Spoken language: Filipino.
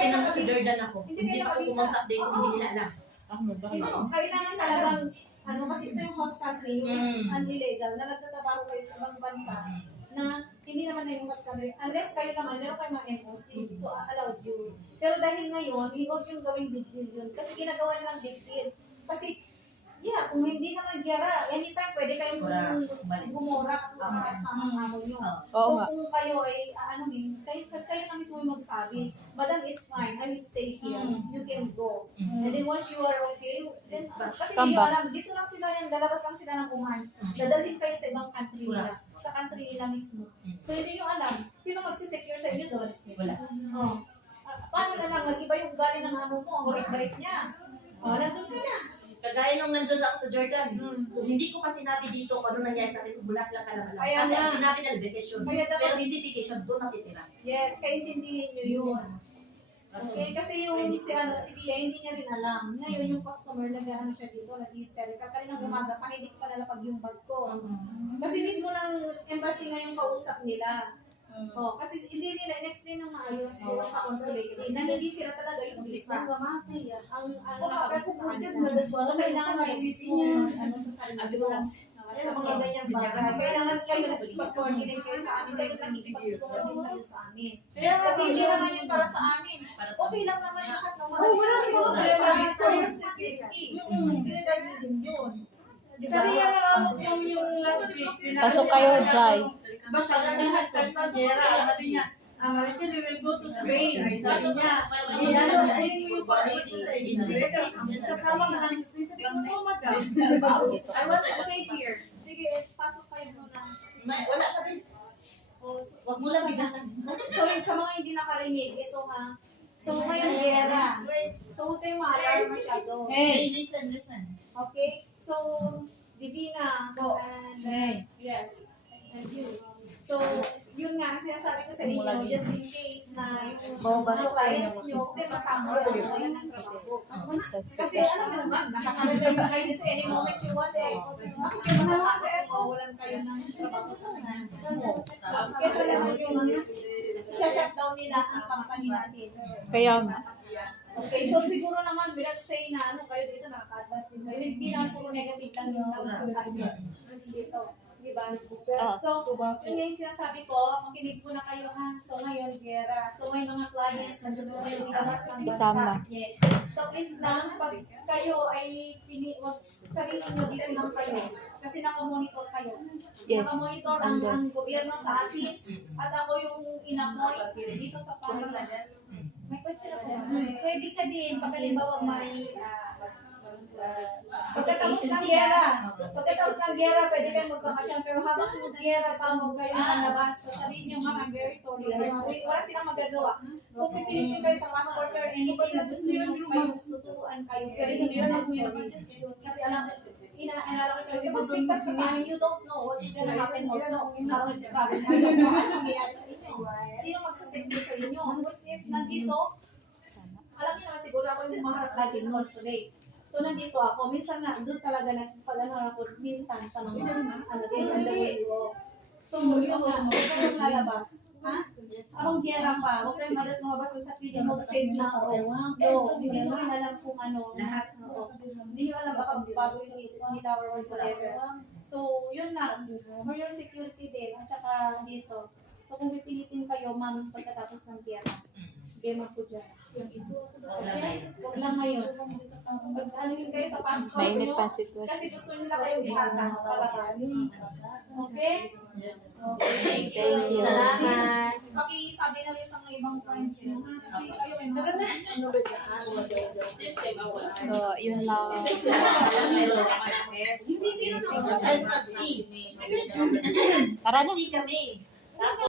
tinanong ko si Jordan ako. Hindi Hindi kayo pa ako nakabisa. pumunta din kung Oo. hindi nila alam. Hindi, kailangan talagang, kasi ito yung host country, yung illegal, na nagtatrabaho kayo sa ibang bansa, na hindi naman na yung host country. Unless kayo naman, meron kayo mga NOC, so allowed yun. Pero dahil ngayon, huwag yung gawing big deal yun. Kasi ginagawa nilang big deal. Kasi, kung hindi naman gyara, anytime pwede kayong gumura sa mga amo nyo. So kung kayo ay, kayo na mismo yung magsabi, Madam, it's fine, I will stay here, you can go. And then once you are okay, then, kasi hindi nyo alam, dito lang sila yan, lalabas lang sila ng Oman. Dadalhin kayo sa ibang country nila, sa country nila mismo. So hindi nyo alam, sino magsisecure sa inyo doon? Wala. Paano na lang, nag-iba yung galing ng amo mo, ang bait niya. Nandun ka na. Kagaya nung nandun ako sa Jordan, kung hindi ko pa sinabi dito kung ano nangyari sa akin, kung mula silang kalabalan. Kaya Kasi nga. ang sinabi nila vacation. Kaya dapat- Pero hindi vacation, doon natitira. Yes, kaintindihin nyo yun. Okay, kasi yung si Bia, hindi niya rin alam. Ngayon yung customer, nag-ano siya dito, nag-hysterical. Kaninang umaga, pa hindi ko pa nalapag yung bag ko. Kasi mismo ng embassy ngayon kausap nila. Kasi hindi nila in-explain ng maayos sa consulate na hindi sila talaga yung isa. Ang nakapasa sa kanila. So, kailangan kayo mismo sa sarili lang. Sa mga ganyang bagay. Kailangan kayo nag-coordinate kayo sa amin. Kayo nag-coordinate kayo sa amin. Kasi hindi naman yun para sa amin. Okay lang naman lahat ng mga sa amin for your security. Security nyo din yun. Sabi niya lang yung last week. Pasok kayo, Jai. Basta kasi nag-start na Jera. Sabi niya, Maricel, we will go to Spain. Sabi niya, ayun yung passport ko sa agency. Sasama ka lang sa Spain. Sabi ko, no, madam. I was stay here. Sige, pasok kayo muna. Wala ka din. Huwag mo lang bigatan. So, sa mga hindi nakarinig, ito nga. So, ngayon, Gera. So, huwag kayong maalarm masyado. Hey, listen. Okay? So, Divina. And, yes. And you. So, yun nga, sinasabi ko sa inyo, just in case na yung parents nyo, okay, matama ko yan ang trabaho. Kasi alam mo naman, nakakarating na kayo dito any moment you want eh. Bakit kayo mawawalan kayo ng trabaho sa kanila? Kesa naman yung shutdown nila ang company natin. Kaya nga. Okay, so siguro naman, let's say na kayo dito, nakaka-advance din kayo. Hindi naman puro negative lang yung dito. Diba? So, yun yung sinasabi ko, makinig po na kayo ha. So, ngayon, Gera. So, may mga clients na gusto kayo ilabas ng bansa. Isama. Yes. So, please lang, pag kayo ay sabihin nyo dito lang kayo. Kasi nakamonitor kayo. Yes. Nakamonitor ang gobyerno sa atin. At ako yung inamoy dito sa Panginoon. May question ako. So, ibig sabihin, pag halimbawa may Pagkatapos ng gera, pwede kayong magpakasyon. Pero habang gera pa, huwag kayong malabas. So, sabihin nyo, ma'am, I'm very sorry. Wala silang magagawa. Kung pipilitin kayo sa passport or anything na gusto nyo kayo, tuturuan kayo. Sabihin nyo, I'm sorry. Kasi alam, inaalala ko kayo, mas ligtas ka sa amin, you don't know what is gonna happen also. Ano mangyayari sa inyo? Sino magsasecure sa inyo? Which is, nandito, alam niyo naman siguro ako yung maharap lagi noon today. So, nandito ako. Minsan nga, doon talaga nagpalano ako minsan sa mga So, yun nga, huwag kayong lalabas. Ha? Akong gera pa. Huwag kayong lumabas sa video. Mag-save na ako. No, hindi nyo alam kung ano. Lahat. Hindi nyo alam baka bago yung isip nila or whatsoever. So, yun lang. For your security din. At saka dito. So, kung pipilitin kayo, ma'am, pagkatapos ng gera. Game ako dyan. Huwag lang ngayon. Pag-anuhin kayo sa passport Mainit nyo, pa ang sitwasyon. kasi gusto nila kayong ipatas sa labas. Okay? Thank you. Salamat. Pakisabi na rin sa mga ibang friends nyo. Kasi kayo may mga So, yun lang. Hindi, pero Tara na. kami.